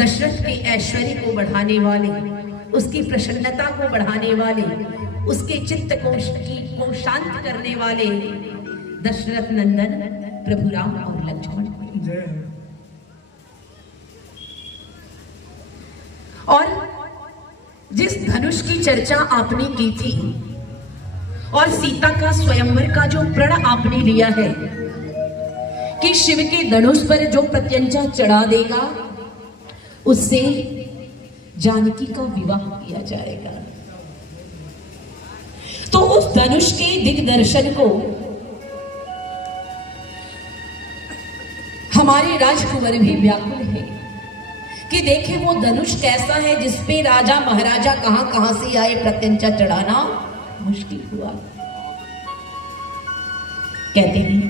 दशरथ के ऐश्वर्य को बढ़ाने वाले, उसकी प्रसन्नता को बढ़ाने वाले, उसके चित्त को शांत करने वाले दशरथ नंदन प्रभु राम और लक्ष्मण। और जिस धनुष की चर्चा आपने की थी और सीता का स्वयंवर का जो प्रण आपने लिया है कि शिव के धनुष पर जो प्रत्यंचा चढ़ा देगा उससे जानकी का विवाह किया जाएगा, तो उस धनुष के दिग्दर्शन को हमारे राजकुंवर भी व्याकुल है कि देखे वो धनुष कैसा है जिसपे राजा महाराजा कहां कहां से आए, प्रत्यंचा चढ़ाना मुश्किल हुआ। कहते हैं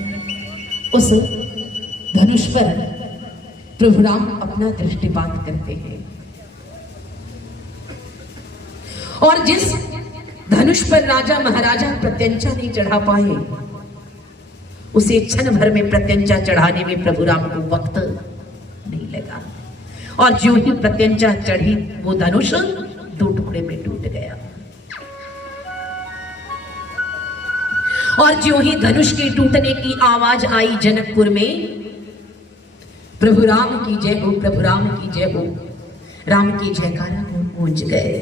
उस धनुष पर प्रभु राम अपना दृष्टिपात करते हैं और जिस धनुष पर राजा महाराजा प्रत्यंचा नहीं चढ़ा पाए उसे क्षण भर में प्रत्यंचा चढ़ाने में प्रभु राम को वक्त नहीं लगा और जो ही प्रत्यंचा चढ़ी वो धनुष दो टुकड़े में टूट गया। और जो ही धनुष के टूटने की आवाज आई जनकपुर में, प्रभु राम की जय हो, प्रभु राम की जय हो, राम की जयकारा को गूंज गए।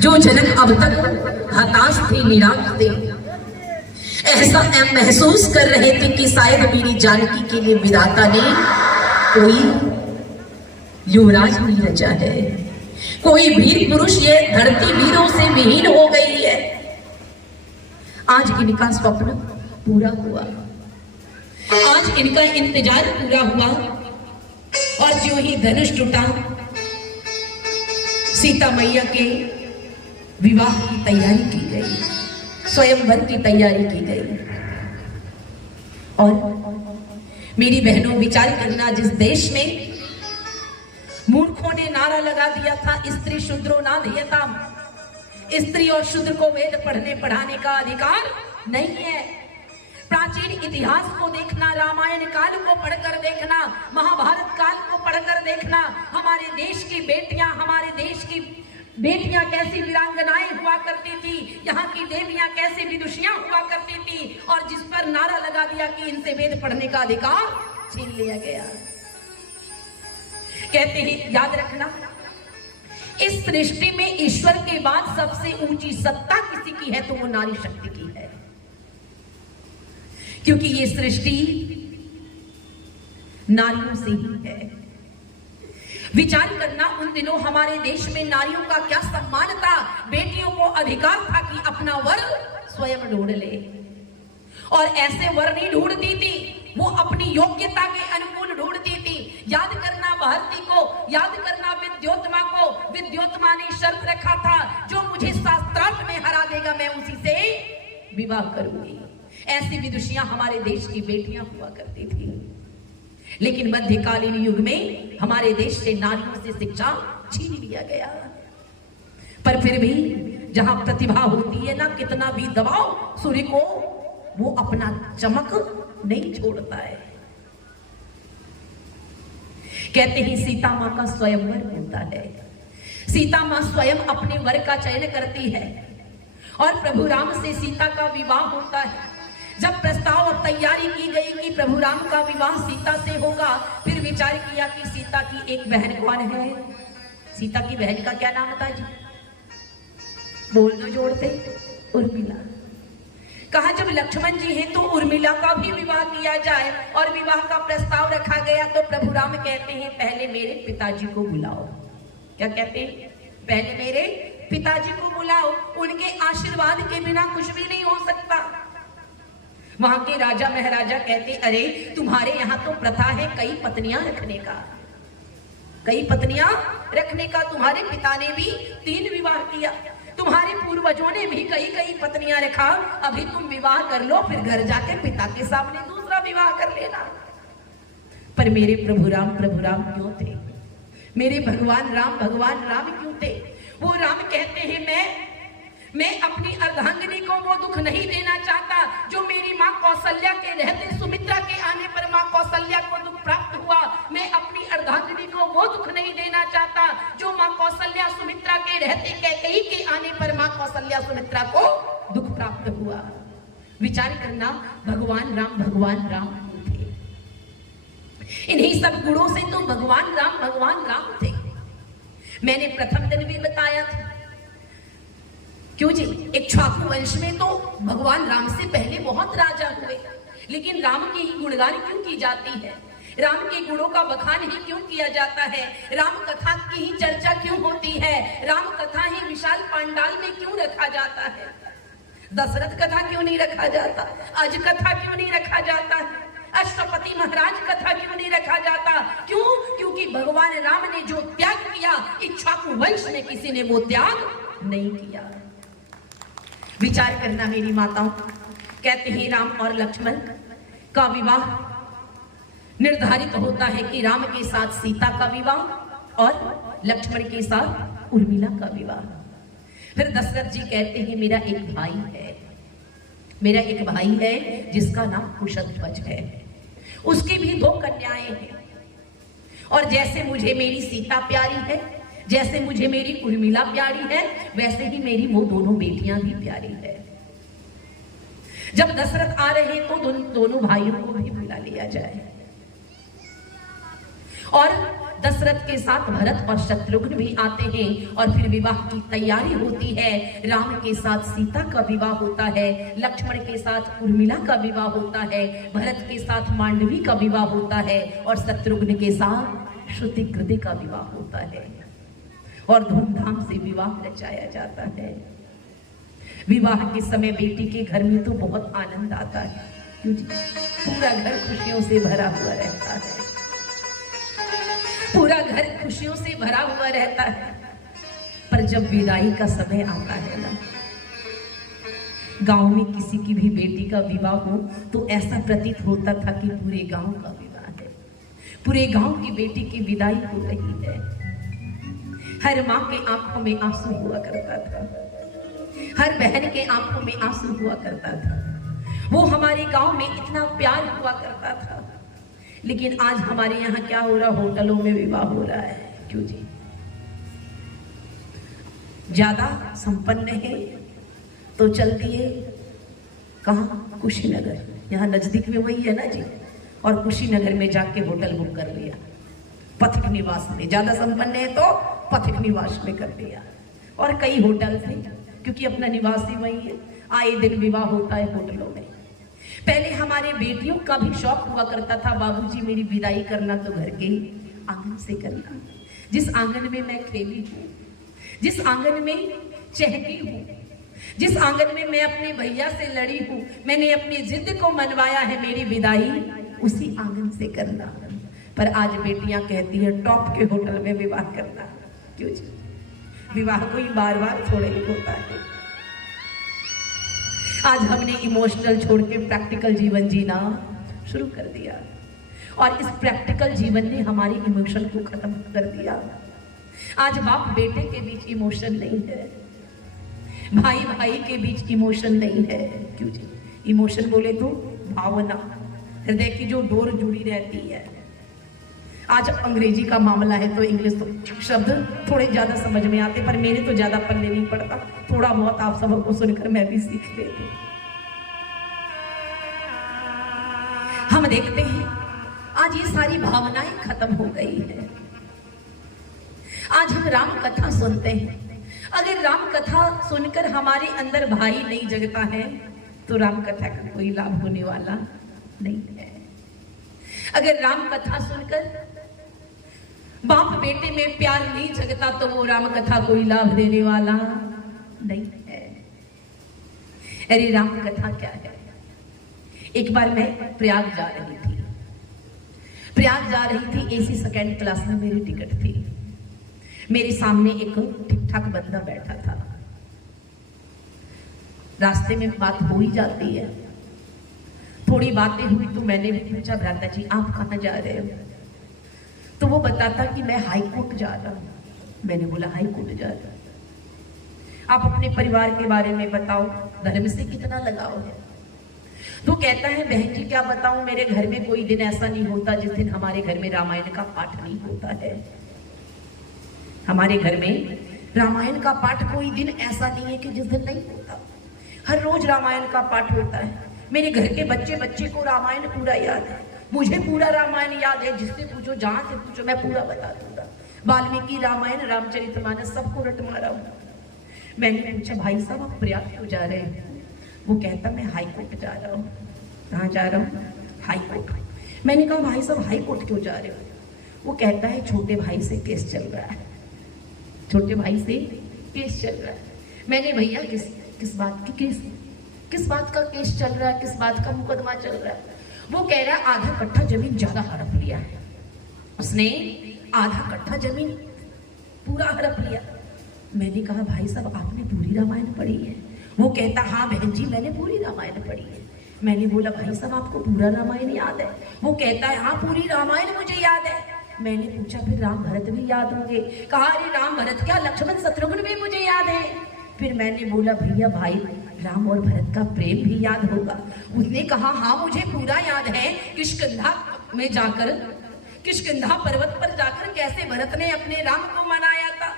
जो जनक अब तक हताश थे, निराश थे, ऐसा महसूस कर रहे थे कि शायद मेरी जानकी के लिए विधाता ने कोई युवराज नहीं रचा है, कोई वीर पुरुष ये धरती वीरों से विहीन हो गई है। आज इनका स्वप्न पूरा हुआ, आज इनका इंतजार पूरा हुआ। और जो ही धनुष टूटा, सीता मैया के विवाह की तैयारी की गई, स्वयंवर की तैयारी की गई। और मेरी बहनों, विचार करना, जिस देश में मूर्खों ने नारा लगा दिया था स्त्री शूद्रो ना धियताम, स्त्री और शूद्र को वेद पढ़ने पढ़ाने का अधिकार नहीं है। प्राचीन इतिहास को देखना, रामायण काल को पढ़कर देखना, महाभारत काल को पढ़कर देखना, हमारे देश की बेटियां, हमारे देश की बेटियां कैसी वीरांगनाएं हुआ करती थी, यहाँ की देवियां कैसे विदुषियां हुआ करती थी, और जिस पर नारा लगा दिया कि इनसे वेद पढ़ने का अधिकार छीन लिया गया। कहते हैं, याद रखना, इस सृष्टि में ईश्वर के बाद सबसे ऊंची सत्ता किसी की है तो वो नारी शक्ति की है, क्योंकि ये सृष्टि नारियों से ही है। विचार करना, उन दिनों हमारे देश में नारियों का क्या सम्मान था, बेटियों को अधिकार था कि अपना वर स्वयं ढूंढ ले, और ऐसे वर नहीं ढूंढती थी, वो अपनी योग्यता के अनुकूल ढूंढती थी। याद करना भारती को, याद करना विद्योत्मा को, विद्योत्मा ने शर्त रखा था जो मुझे शास्त्रार्थ में हरा देगा मैं उसी से विवाह करूंगी। ऐसी विदुषियां हमारे देश की बेटियां हुआ करती थी, लेकिन मध्यकालीन युग में हमारे देश से नारियों से शिक्षा छीन लिया गया। पर फिर भी जहां प्रतिभा होती है ना, कितना भी दबाओ सूर्य को, वो अपना चमक नहीं छोड़ता है। कहते हैं सीता मां का स्वयंवर होता है, सीता मां स्वयं अपने वर का चयन करती है और प्रभु राम से सीता का विवाह होता है। जब प्रस्ताव और तैयारी की गई कि प्रभु राम का विवाह सीता से होगा, फिर विचार किया कि सीता की एक बहन कौन है। सीता की बहन का क्या नाम था जी? बोल दो जोड़ते, उर्मिला। कहा जब लक्ष्मण जी हैं तो उर्मिला का भी विवाह किया जाए, और विवाह का प्रस्ताव रखा गया। तो प्रभु राम कहते हैं पहले मेरे पिताजी को बुलाओ। क्या कहते हैं? पहले मेरे पिताजी को बुलाओ, उनके आशीर्वाद के बिना कुछ भी नहीं हो सकता। वहां के राजा महाराजा कहते, अरे तुम्हारे यहाँ तो प्रथा है कई पत्नियां रखने का, कई पत्नियां रखने का। तुम्हारे पिता ने भी 3 विवाह किया, तुम्हारे पूर्वजों ने भी कई कई पत्नियां रखा। अभी तुम विवाह कर लो, फिर घर जाके पिता के सामने दूसरा विवाह कर लेना। पर मेरे प्रभु राम क्यों थे? मेरे भगवान राम क्यों थे? वो राम कहते हैं मैं अपनी अर्धांगिनी को वो दुख नहीं देना चाहता जो मेरी माँ कौशल्या के रहते सुमित्रा के आने पर माँ कौशल्या को दुख प्राप्त हुआ। मैं अपनी अर्धांगिनी मंदाकिनी को वो दुख नहीं देना चाहता जो माँ कौशल्या सुमित्रा के रहते कैकेयी के आने पर माँ कौशल्या सुमित्रा को दुख प्राप्त हुआ। विचार करना, भगवान राम थे। इन्हीं सब गुणों से तो भगवान राम थे। मैंने प्रथम दिन भी बताया था, क्यों जी, इक्ष्वाकु वंश में तो भगवान राम से पहले बहुत राजा हुए, लेकिन राम की ही गुणगान क्यों की जाती है, राम के गुणों का बखान ही क्यों किया जाता है, राम कथा की ही चर्चा क्यों होती है, राम कथा ही विशाल पांडाल में क्यों रखा जाता है, दशरथ कथा क्यों नहीं रखा जाता, अज कथा क्यों नहीं रखा जाता, अष्टपति महाराज कथा क्यों नहीं रखा जाता? क्यों? क्योंकि भगवान राम ने जो त्याग किया, इक्ष्वाकु वंश में किसी ने वो त्याग नहीं किया। विचार करना मेरी माताओं, कहते हैं राम और लक्ष्मण का विवाह निर्धारित होता है कि राम के साथ सीता का विवाह और लक्ष्मण के साथ उर्मिला का विवाह। फिर दशरथ जी कहते हैं मेरा एक भाई है जिसका नाम कुशध्वज है, उसकी भी 2 कन्याएं हैं, और जैसे मुझे मेरी सीता प्यारी है, जैसे मुझे मेरी उर्मिला प्यारी है, वैसे ही मेरी वो दोनों बेटियां भी प्यारी है। जब दशरथ आ रहे तो दोनों भाइयों को भी बुला लिया जाए, और दशरथ के साथ भरत और शत्रुघ्न भी आते हैं, और फिर विवाह की तैयारी होती है। राम के साथ सीता का विवाह होता है, लक्ष्मण के साथ उर्मिला का विवाह होता है, भरत के साथ मांडवी का विवाह होता है, और शत्रुघ्न के साथ श्रुतिकृति का विवाह होता है, और धूमधाम से विवाह रचाया जाता है। विवाह के समय बेटी के घर में तो बहुत आनंद आता है, क्यों जी? पूरा घर खुशियों से भरा हुआ रहता है, पूरा घर खुशियों से भरा हुआ रहता है। पर जब विदाई का समय आता है ना, गांव में किसी की भी बेटी का विवाह हो तो ऐसा प्रतीत होता था कि पूरे गांव का विवाह है, पूरे गांव की बेटी की विदाई हो रही है। हर माँ के आंखों में आंसू हुआ करता था, हर बहन के आंखों में आंसू हुआ करता था। वो हमारे गांव में इतना प्यार हुआ करता था। लेकिन आज हमारे यहाँ क्या हो रहा, होटलों में विवाह हो रहा है, क्यों जी? ज्यादा संपन्न है तो चल दिए कहाँ, कुशीनगर, यहाँ नजदीक में वही है ना जी, और कुशीनगर में जाके होटल बुक कर लिया, पथिक निवास में। ज्यादा संपन्न है तो पथिक निवास में कर दिया, और कई होटल थे क्योंकि अपना निवास ही वही है। आए दिन विवाह होता है होटलों में। पहले हमारे बेटियों का भी शौक हुआ करता था, बाबूजी मेरी विदाई करना तो घर के आंगन से करना, जिस आंगन में मैं खेली हूँ, जिस आंगन में चहकी हूँ, जिस आंगन में मैं अपने भैया से लड़ी हूँ, मैंने अपनी जिद को मनवाया है, मेरी विदाई उसी आंगन से करना। पर आज बेटियां कहती है टॉप के होटल में विवाह करना, क्यों जी? विवाह कोई बार बार थोड़े ही होता है। आज हमने इमोशनल छोड़ के प्रैक्टिकल जीवन जीना शुरू कर दिया, और इस प्रैक्टिकल जीवन ने हमारी इमोशन को खत्म कर दिया। आज बाप बेटे के बीच इमोशन नहीं है, भाई भाई के बीच इमोशन नहीं है, क्यों जी? इमोशन बोले तो भावना, हृदय की जो डोर जुड़ी रहती है। आज अंग्रेजी का मामला है तो इंग्लिश तो शब्द थोड़े ज्यादा समझ में आते, पर मेरे तो ज्यादा पल्ले नहीं पड़ता, थोड़ा बहुत आप सबको सुनकर मैं भी सीख लेती। हम देखते हैं आज ये सारी भावनाएं खत्म हो गई है। आज हम राम कथा सुनते हैं, अगर राम कथा सुनकर हमारे अंदर भाई नहीं जगता है तो राम कथा का कोई लाभ होने वाला नहीं है। अगर राम कथा सुनकर बाप बेटे में प्यार नहीं जगता तो वो राम कथा कोई लाभ देने वाला नहीं है। अरे राम कथा क्या है? एक बार मैं प्रयाग जा रही थी, एसी सेकंड क्लास में मेरी टिकट थी। मेरे सामने एक ठीक ठाक बंदा बैठा था। रास्ते में बात हो ही जाती है, थोड़ी बातें हुई तो मैंने भी पूछा, भ्राता जी आप कहाँ जा रहे हो? तो वो बताता कि मैं हाई कोर्ट जा रहा हूँ। मैंने बोला हाई कोर्ट जा रहा हूँ, आप अपने परिवार के बारे में बताओ, धर्म से कितना लगाव है? तो कहता है बहन जी क्या बताऊं, मेरे घर में कोई दिन ऐसा नहीं होता जिस दिन हमारे घर में रामायण का पाठ नहीं होता है। हमारे घर में रामायण का पाठ कोई दिन ऐसा नहीं है कि जिस दिन नहीं होता। हर रोज रामायण का पाठ होता है। मेरे घर के बच्चे को रामायण पूरा याद है, मुझे पूरा रामायण याद है। जिससे पूछो, जहां से पूछो, मैं पूरा बता दूंगा। वाल्मीकि रामायण, रामचरितमानस सबको रट मारा हूं। मैंने पूछा भाई साहब आप प्रयाग क्यों जा रहे हैं? वो कहता मैं हाई कोर्ट जा रहा हूँ। कहाँ जा रहा हूँ? High court. मैंने कहा भाई साहब हाई कोर्ट क्यों जा रहे हो? वो कहता है छोटे भाई से केस चल रहा है, छोटे भाई से केस चल रहा है। मैंने भैया किस बात की केस, किस बात का केस चल रहा है, किस बात का मुकदमा चल रहा है? वो कह रहा है आधा कट्ठा जमीन ज्यादा हड़प लिया है उसने, आधा कट्ठा जमीन पूरा हड़प लिया। मैंने कहा भाई साहब आपने पूरी रामायण पढ़ी है? वो कहता हाँ बहन जी मैंने पूरी रामायण पढ़ी है। मैंने बोला भाई साहब आपको पूरा रामायण याद है? वो कहता है हाँ पूरी रामायण मुझे याद है। मैंने पूछा फिर राम भरत भी याद होंगे? कहा अरे राम भरत क्या, लक्ष्मण शत्रुघ्न भी मुझे याद है। फिर मैंने बोला भैया भाई राम और भरत का प्रेम भी याद होगा? उसने कहा हाँ मुझे पूरा याद है। किष्किंधा में जाकर, किष्किंधा पर्वत पर जाकर कैसे भरत ने अपने राम को मनाया था।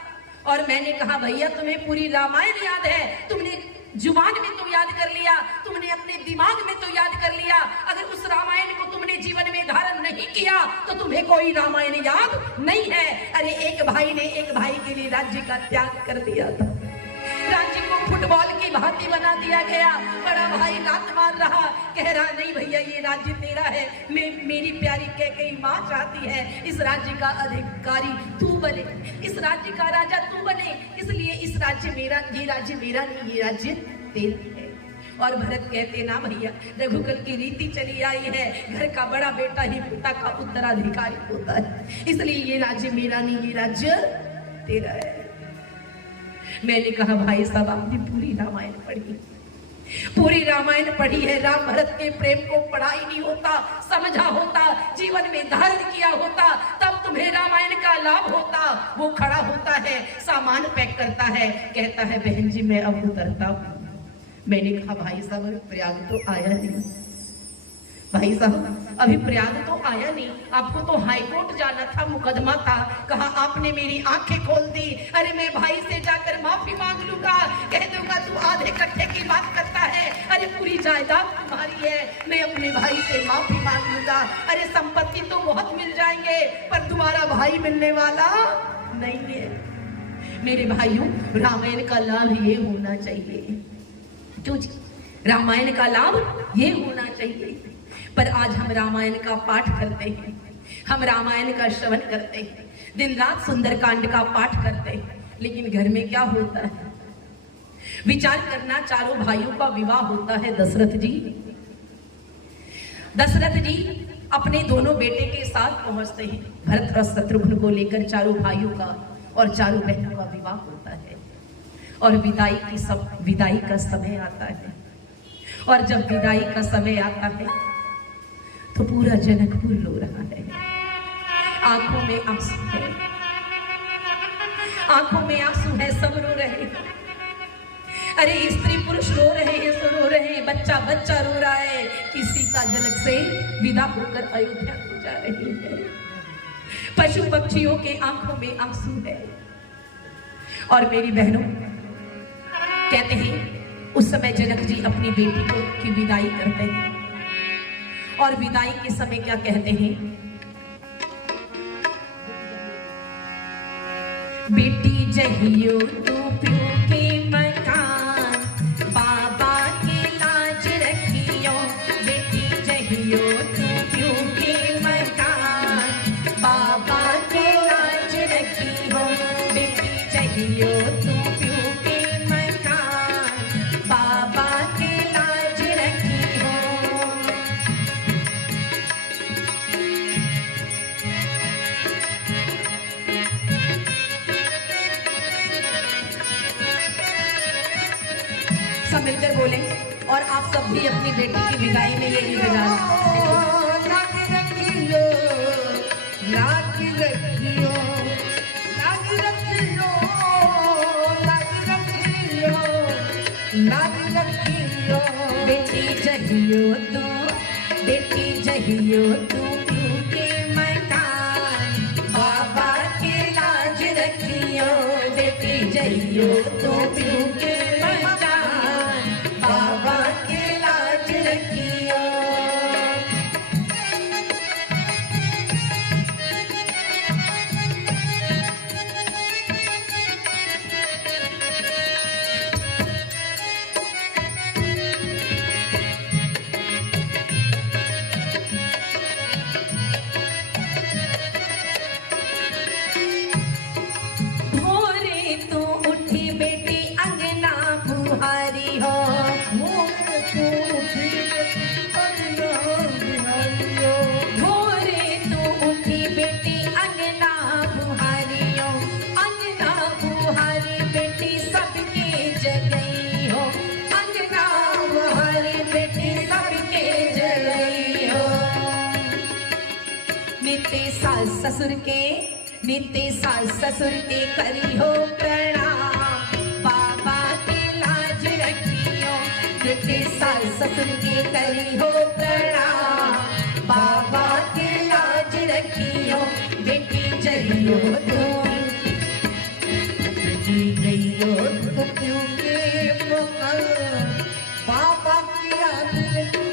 और मैंने कहा भैया तुम्हें पूरी रामायण याद है, तुमने जुबान में तो याद कर लिया, तुमने अपने दिमाग में तो याद कर लिया, अगर उस रामायण को तुमने जीवन में धारण नहीं किया तो तुम्हें कोई रामायण याद नहीं है। अरे एक भाई ने एक भाई के लिए राज्य का त्याग कर दिया था, राज्य को फुटबॉल की भांति बना दिया गया। बड़ा भाई लात मार रहा, कह रहा नहीं भैया ये राज्य तेरा है, मेरी प्यारी कैकेयी माँ चाहती है इस राज्य का अधिकारी तू बने, इस राज्य का राजा तू बने, इसलिए इस राज्य मेरा, ये राज्य मेरा नहीं, ये राज्य तेरा है। और भरत कहते ना भैया रघुकुल की रीति चली आई है, घर का बड़ा बेटा ही पिता का उत्तराधिकारी होता है, इसलिए ये राज्य मेरा नहीं, ये राज्य तेरा है। मैंने कहा भाई साहब आपने पूरी रामायण पढ़ी, पूरी रामायण पढ़ी है, राम भरत के प्रेम को पढ़ा ही नहीं होता, समझा होता, जीवन में धारण किया होता, तब तुम्हें रामायण का लाभ होता। वो खड़ा होता है, सामान पैक करता है, कहता है बहन जी मैं अब उतरता हूं। मैंने कहा भाई साहब प्रयाग तो आया नहीं, भाई साहब अभी प्रयाग तो आया नहीं, आपको तो हाई कोर्ट जाना था, मुकदमा था। कहा आपने मेरी आंखें खोल दी। अरे मैं भाई से जाकर माफी मांग लूंगा, कह दूंगा तू आधे कट्ठे की बात करता है, अरे पूरी जायदाद तुम्हारी है, मैं अपने भाई से माफी मांग लूंगा। अरे संपत्ति तो बहुत मिल जाएंगे पर तुम्हारा भाई मिलने वाला नहीं है। मेरे भाइयों रामायण का लाभ ये होना चाहिए, क्यों जी रामायण का लाभ ये होना चाहिए। पर आज हम रामायण का पाठ करते हैं, हम रामायण का श्रवण करते हैं, दिन रात सुंदरकांड का पाठ करते हैं, लेकिन घर में क्या होता है? विचार करना, चारों भाइयों का विवाह होता है। दशरथ जी अपने दोनों बेटे के साथ पहुंचते हैं, भरत और शत्रुघ्न को लेकर चारों भाइयों का और चारों बहनों का विवाह होता है। और विदाई का समय आता है, और जब विदाई का समय आता है तो पूरा जनकपुर रो रहा है, आंखों में आंसू है, आंखों में आंसू है, सब रो रहे हैं। अरे स्त्री पुरुष रो रहे हैं, सो रो रहे हैं, बच्चा बच्चा रो रहा है कि सीता जनक से विदा होकर अयोध्या को जा रही है। पशु पक्षियों के आंखों में आंसू है। और मेरी बहनों कहते हैं उस समय जनक जी अपनी बेटी को की विदाई करते हैं, और विदाई के समय क्या कहते हैं? बेटी जहियो तू प्यो के मकान, बाबा के लाज रखियो। बेटी जहियो तू प्यो के मकान, बाबा के लाज रखियो। बेटी जहियो तू प्यो के मकान, बाबा के लाज रखियो। सब मिलकर बोले, और आप सब भी अपनी बेटी की विदाई में ये गीत गाएं। लाग रखियो, लाग रखियो, लाग रखियो, लाग रखियो, लाग रखियो। बेटी जहियो तू जइयो तू पीऊ के मकान, बाबा के लाज रखियो। बेटी जइयो तू पीऊ के मकान, बाबा के लाज रखियो। बुहारी हो मोरे तू उठी अंगना बिहारी हो, भोरे तू उठी बेटी अंगना बुहारी हो। अंगना बुहारी बेटी सबके जगई हो, अंगना बुहारी बेटी सबके जगई हो। नित्य सास ससुर के, नित्य सास ससुर के करी हो प्रणाम, बाबा के लाज रखियो। नित्य सास ससुर के करी हो प्रणाम, बाबा के लाज रखियो। बेटी जइयो तू, बेटी जइयो तू पीऊ के मकान, बाबा की याद रखियो।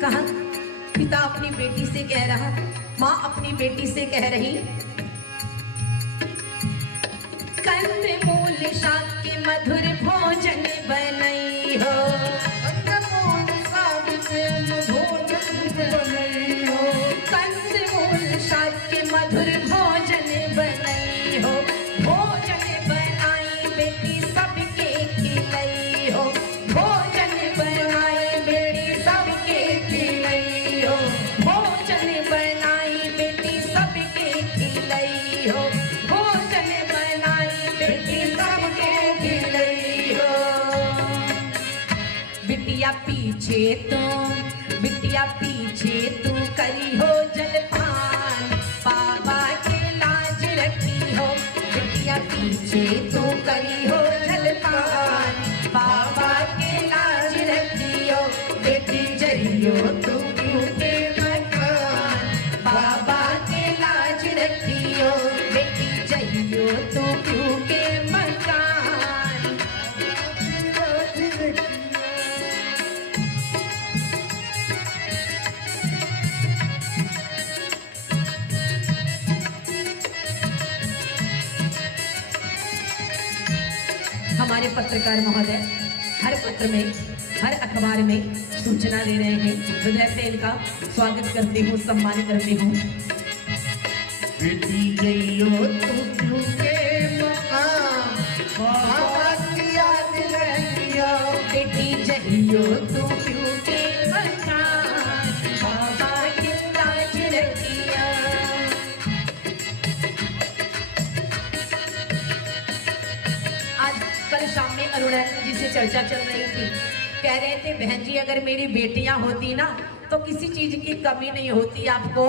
कहा पिता अपनी बेटी से कह रहा, माँ अपनी बेटी से कह रही, कंद मूल शाक के मधुर भोजन बनई हो। कंदमूल शाक के भोजन बनई हो, कंदमूल शाक के मधुर भोजन बनई हो। भोजन बनाई बेटी सबके खिलई हो, भोजन बनाई बेटी सबके खिलई हो। भोजन बनाई बेटी सबके खिलई हो, भोजन बनाई बेटी सबके खिलई हो। बिटिया पीछे तू, बिटिया पीछे तू करी हो जलपान, बाबा के लाज रखी हो। बिटिया पीछे तू करी हो जलपान, बाबा के लाज रखी हो। बेटी जइयो तू पीऊ के मकान, बाबा के लाज रखियो। बेटी जइयो तू पीऊ के मकान। याद रखियो। हमारे पत्रकार महोदय हर पत्र में, हर अखबार में सूचना दे रहे हैं। हृदय से इनका स्वागत करती हूँ, सम्मान करती हूँ। बेटी जइयो तू पीऊ के मकान, बाबा की याद रखियो। बेटी जइयो तू पीऊ के मकान, बाबा के लाज रखियो। आज कल शाम में अरुणा जी से चर्चा चल रही थी, कह रहे थे बहन जी अगर मेरी बेटियां होती ना तो किसी चीज की कमी नहीं होती, आपको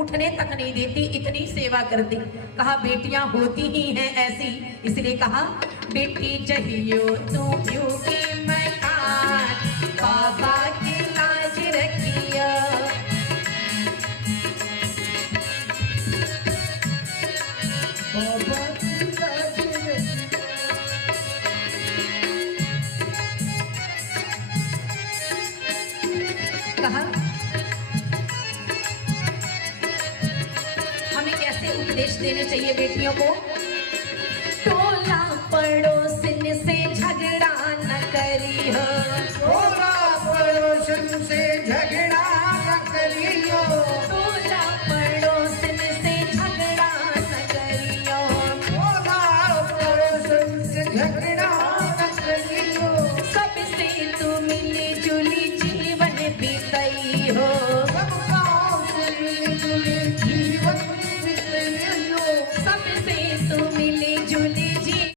उठने तक नहीं देती, इतनी सेवा करती। कहा बेटियां होती ही हैं ऐसी, इसलिए कहा बेटी जइयो तू पीऊ के मकान, बाबा की लाज रखियो। बाबा की याद रखियो। कहा हमें कैसे उपदेश देने चाहिए बेटियों को। टोला पड़ोसन से झगड़ा न करी हो, टोला पड़ोसन से झगड़ा न करियो। टोला पड़ोसन से झगड़ा न करियो। टोला पड़ोसन से झगड़ा